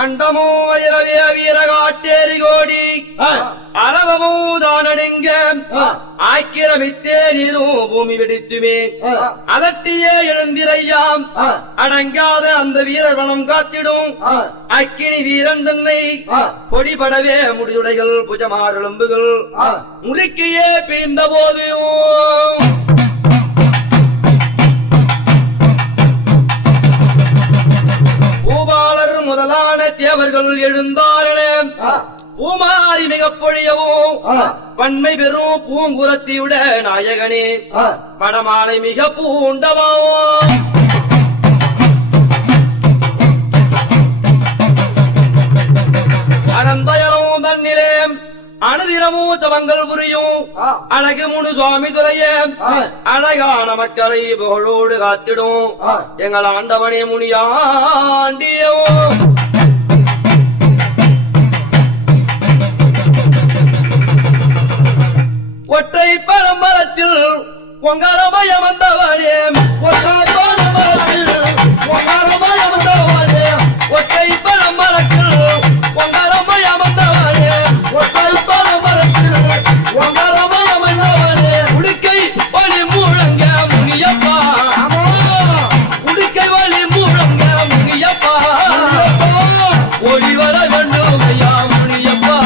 அண்டமோ வைரவிய வீரகாட்டேரி கோடி அரவமூதானடுங்க ஆக்கிரமித்தே நீரும் பூமி வெடித்துவேன் அதட்டியே எழுந்திரையாம் அடங்காத அந்த வீரர் வனம் காத்திடும் அக்கினி வீரன் தன்னை பொடிபடவே முடியுடைகள் புஜமார் எலும்புகள் முறுக்கியே பிரிந்த போது பூபாலர் முதலான தேவர்கள் எழுந்தாரணே பூமாரி மிக பொழியவும் பன்மை பெறும் பூங்குரத்தியுட நாயகனே படமாலை மிக பூண்டவாவும் அனந்தயரும் தன்னிலே அனுதினமும் தவங்கள் புரியும் அழகு முனு சுவாமி துறைய அழகான மக்களை புகழோடு காத்திடும் எங்கள் ஆண்டவனே முனியாண்டியவும் ஒற்றை பரம்பரத்தில் பொங்கரமய வந்தவனே ஒற்றை பரம்பரத்தில் பொங்கரமய வந்தவனே ஒற்றை பரம்பரத்தில் பொங்கரமய வந்தவனே ஒற்றை பரம்பரத்தில் பொங்கரமய வந்தவனே உடுக்கை வழி முழங்க முனியப்பா உடுக்கை வழி முழங்க முனியப்பா ஓடி வர வேண்டும் ஐயா முனியப்பா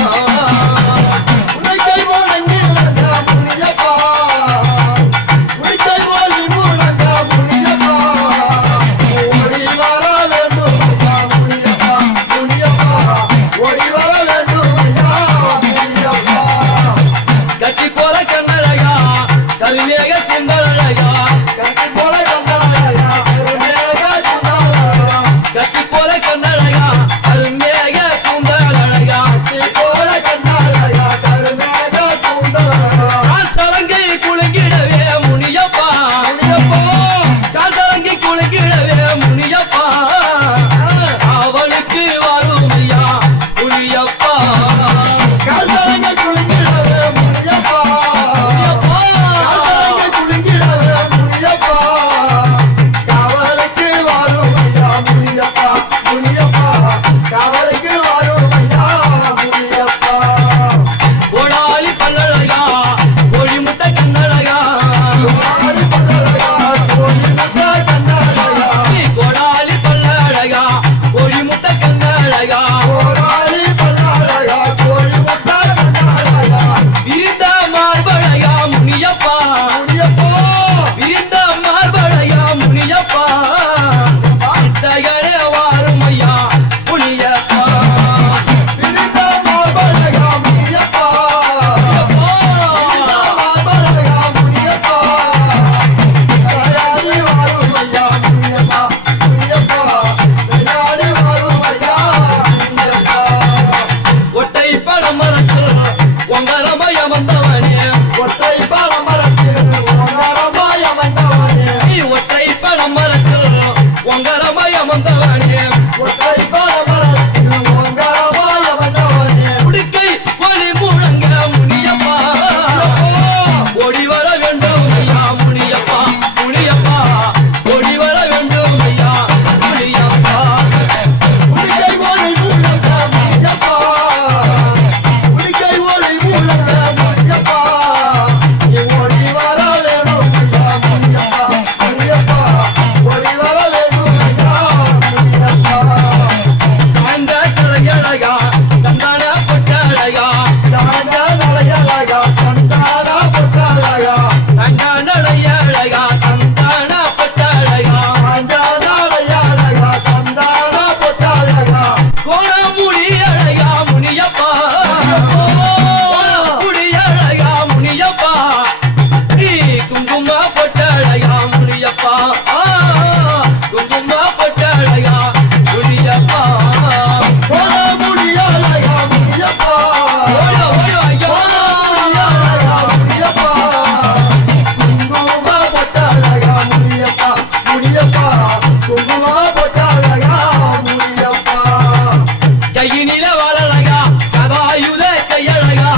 கையழகா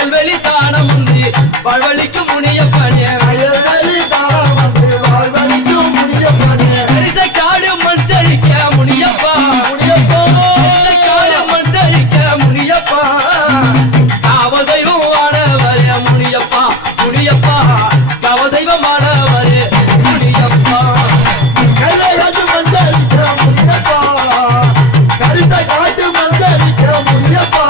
வயல்வெளி தானம் உண்டு வாழ்வழிக்கு முனியப்பனே வயல்வெளி தானம் வந்து வாழ்வழிக்கும் முனியப்பனே காடு மஞ்சளிக்க முனியப்பா முனியப்பா காடு மஞ்சளிக்க முனியப்பா காவதெய்வம் ஆனவரே முனியப்பா முனியப்பா காவதெய்வமானவரே முனியப்பா கல்லையாட்டு மஞ்சளிக்க முனியப்பா கரிச காட்டு மஞ்சளிக்க முனியப்பா